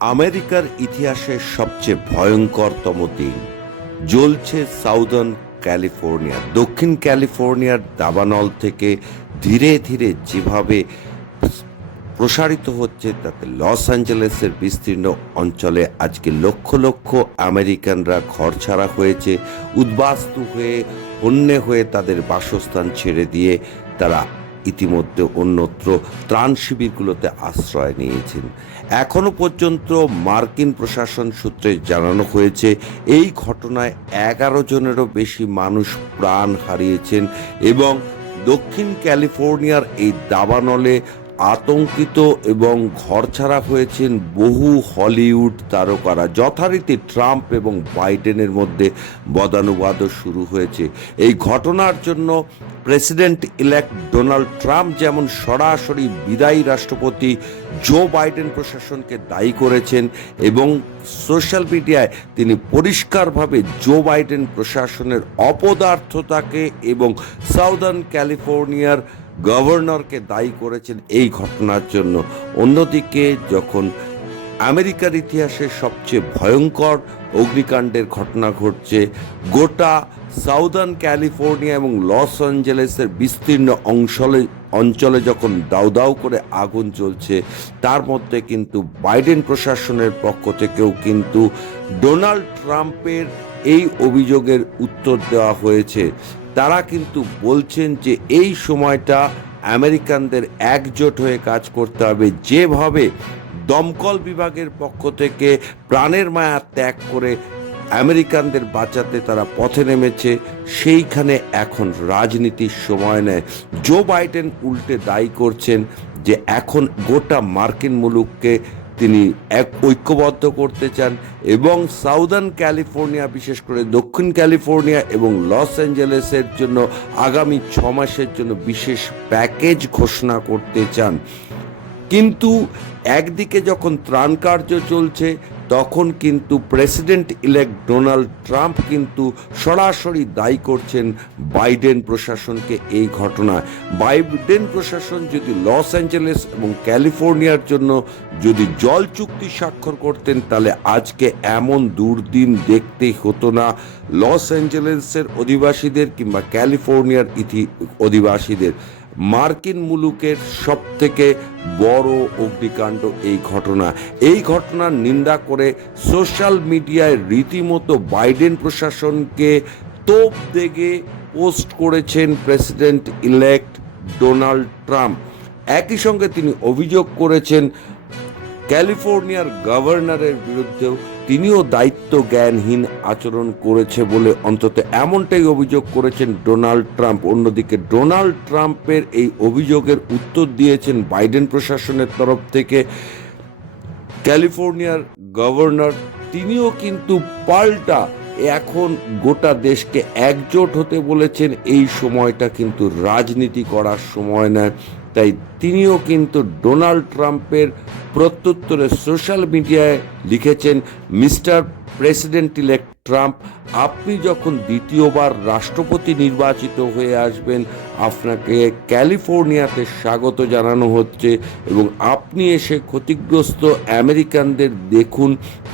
আমেরিকার ইতিহাসের সবচেয়ে ভয়ঙ্করতম দিন জ্বলছে সাউদার্ন ক্যালিফোর্নিয়া। দক্ষিণ ক্যালিফোর্নিয়ার দাবানল থেকে ধীরে ধীরে যেভাবে প্রসারিত হচ্ছে, তাতে লস অ্যাঞ্জেলেসের বিস্তীর্ণ অঞ্চলে আজকে লক্ষ লক্ষ আমেরিকানরা ঘর ছাড়া হয়েছে, উদ্বাস্তু হয়ে অন্যে হয়ে তাদের বাসস্থান ছেড়ে দিয়ে তারা ইতিমধ্যে অন্যত্র ত্রাণ শিবিরগুলোতে আশ্রয় নিয়েছেন। এখনও পর্যন্ত মার্কিন প্রশাসন সূত্রে জানানো হয়েছে, এই ঘটনায় এগারো জনেরও বেশি মানুষ প্রাণ হারিয়েছেন এবং দক্ষিণ ক্যালিফোর্নিয়ার এই দাবানলে আতঙ্কিত এবং ঘরছাড়া হয়েছেন বহু হলিউড তারকারা। যথারীতি ট্রাম্প এবং বাইডেনের মধ্যে বদানুবাদও শুরু হয়েছে। এই ঘটনার জন্য প্রেসিডেন্ট ইলেক্ট ডোনাল্ড ট্রাম্প যেমন সরাসরি বিদায়ী রাষ্ট্রপতি জো বাইডেন প্রশাসনকে দায়ী করেছেন এবং সোশ্যাল মিডিয়ায় তিনি পরিষ্কারভাবে জো বাইডেন প্রশাসনের অপদার্থতাকে এবং সাউদার্ন ক্যালিফোর্নিয়ার গভর্নরকে দায়ী করেছেন এই ঘটনার জন্য। অন্যদিকে যখন আমেরিকার ইতিহাসে সবচেয়ে ভয়ঙ্কর অগ্নিকাণ্ডের ঘটনা ঘটছে, গোটা সাউদার্ন ক্যালিফোর্নিয়া এবং লস অ্যাঞ্জেলেসের বিস্তীর্ণ অঞ্চলে অঞ্চলে যখন দাউ দাউ করে আগুন জ্বলছে, তার মধ্যে কিন্তু বাইডেন প্রশাসনের পক্ষ থেকেও কিন্তু ডোনাল্ড ট্রাম্পের এই অভিযোগের উত্তর দেওয়া হয়েছে। তারা কিন্তু বলছেন যে এই সময়টা আমেরিকানদের একজোট হয়ে কাজ করতে হবে। যেভাবে দমকল বিভাগের পক্ষ থেকে প্রাণের মায়া ত্যাগ করে আমেরিকানদের বাঁচাতে তারা পথে নেমেছে, সেইখানে এখন রাজনীতির সময় নেয়। জো বাইডেন উল্টে দায়ী করছেন যে এখন গোটা মার্কিন মুলুককে তিনি এক ঐক্যবদ্ধ করতে চান এবং সাউদার্ন ক্যালিফোর্নিয়া, বিশেষ করে দক্ষিণ ক্যালিফোর্নিয়া এবং লস অ্যাঞ্জেলেসের জন্য আগামী ছ মাসের জন্য বিশেষ প্যাকেজ ঘোষণা করতে চান। কিন্তু একদিকে যখন ত্রাণ কার্য চলছে তখন কিন্তু প্রেসিডেন্ট ইলেক্ট ডোনাল্ড ট্রাম্প কিন্তু সরাসরি দায়ী করছেন বাইডেন প্রশাসনকে এই ঘটনায়। বাইডেন প্রশাসন যদি লস অ্যাঞ্জেলেস এবং ক্যালিফোর্নিয়ার জন্য যদি জল চুক্তি স্বাক্ষর করতেন, তাহলে আজকে এমন দুর্দিন দেখতে হতো না। লস অ্যাঞ্জেলেসের অধিবাসীদের কিংবা ক্যালিফোর্নিয়ার ইতি, অধিবাসীদের। মার্কিন মুলুকের সব থেকে বড় অগ্নিকাণ্ড এই ঘটনা। এই ঘটনার নিন্দা করে সোশ্যাল মিডিয়ায় রীতিমতো বাইডেন প্রশাসনকে তোপ দেগে পোস্ট করেছেন প্রেসিডেন্ট ইলেক্ট ডোনাল্ড ট্রাম্প। একই সঙ্গে তিনি অভিযোগ করেছেন, ক্যালিফোর্নিয়ার গভর্নরের বিরুদ্ধেও তিনিও দায়িত্ব জ্ঞানহীন আচরণ করেছে বলে অন্তত এমনটাই অভিযোগ করেছেন ডোনাল্ড ট্রাম্প। অন্যদিকে ডোনাল্ড ট্রাম্পের এই অভিযোগের উত্তর দিয়েছেন বাইডেন প্রশাসনের তরফ থেকে। ক্যালিফোর্নিয়ার গভর্নর, তিনিও কিন্তু পাল্টা এখন গোটা দেশকে একজোট হতে বলেছেন। এই সময়টা কিন্তু রাজনীতি করার সময় নয়। তাই তিনিও কিন্তু ডোনাল্ড ট্রাম্পের প্রত্যুত্তরে সোশ্যাল মিডিয়ায় লিখেছেন মিস্টার প্রেসিডেন্ট ইলেক্ট ট্রাম্প, আপনি যখন দ্বিতীয়বার রাষ্ট্রপতি নির্বাচিত হয়ে আসবেন, আপনাকে ক্যালিফোর্নিয়াতে স্বাগত জানানো হচ্ছে এবং আপনি এসে ক্ষতিগ্রস্ত আমেরিকানদের দেখুন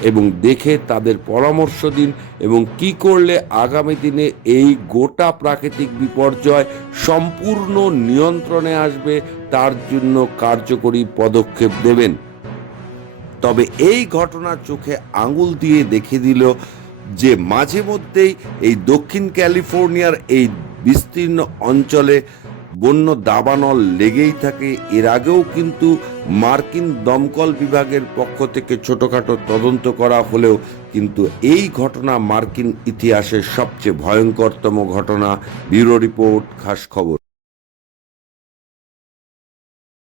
এবং দেখে তাদের পরামর্শ দিন এবং কি করলে আগামী দিনে এই গোটা প্রাকৃতিক বিপর্যয় সম্পূর্ণ নিয়ন্ত্রণে আসবে, তার জন্য কার্যকরী পদক্ষেপ দেবেন তবে এই ঘটনার চোখে আঙুল দিয়ে দেখে দিল যে মাঝে মধ্যেই এই দক্ষিণ ক্যালিফোর্নিয়ার এই বিস্তীর্ণ অঞ্চলে বন্য দাবানল লেগেই থাকে। এর আগেও কিন্তু মার্কিন দমকল বিভাগের পক্ষ থেকে ছোটোখাটো তদন্ত করা হলেও কিন্তু এই ঘটনা মার্কিন ইতিহাসের সবচেয়ে ভয়ঙ্করতম ঘটনা। ব্যুরো রিপোর্ট, খাস খবর।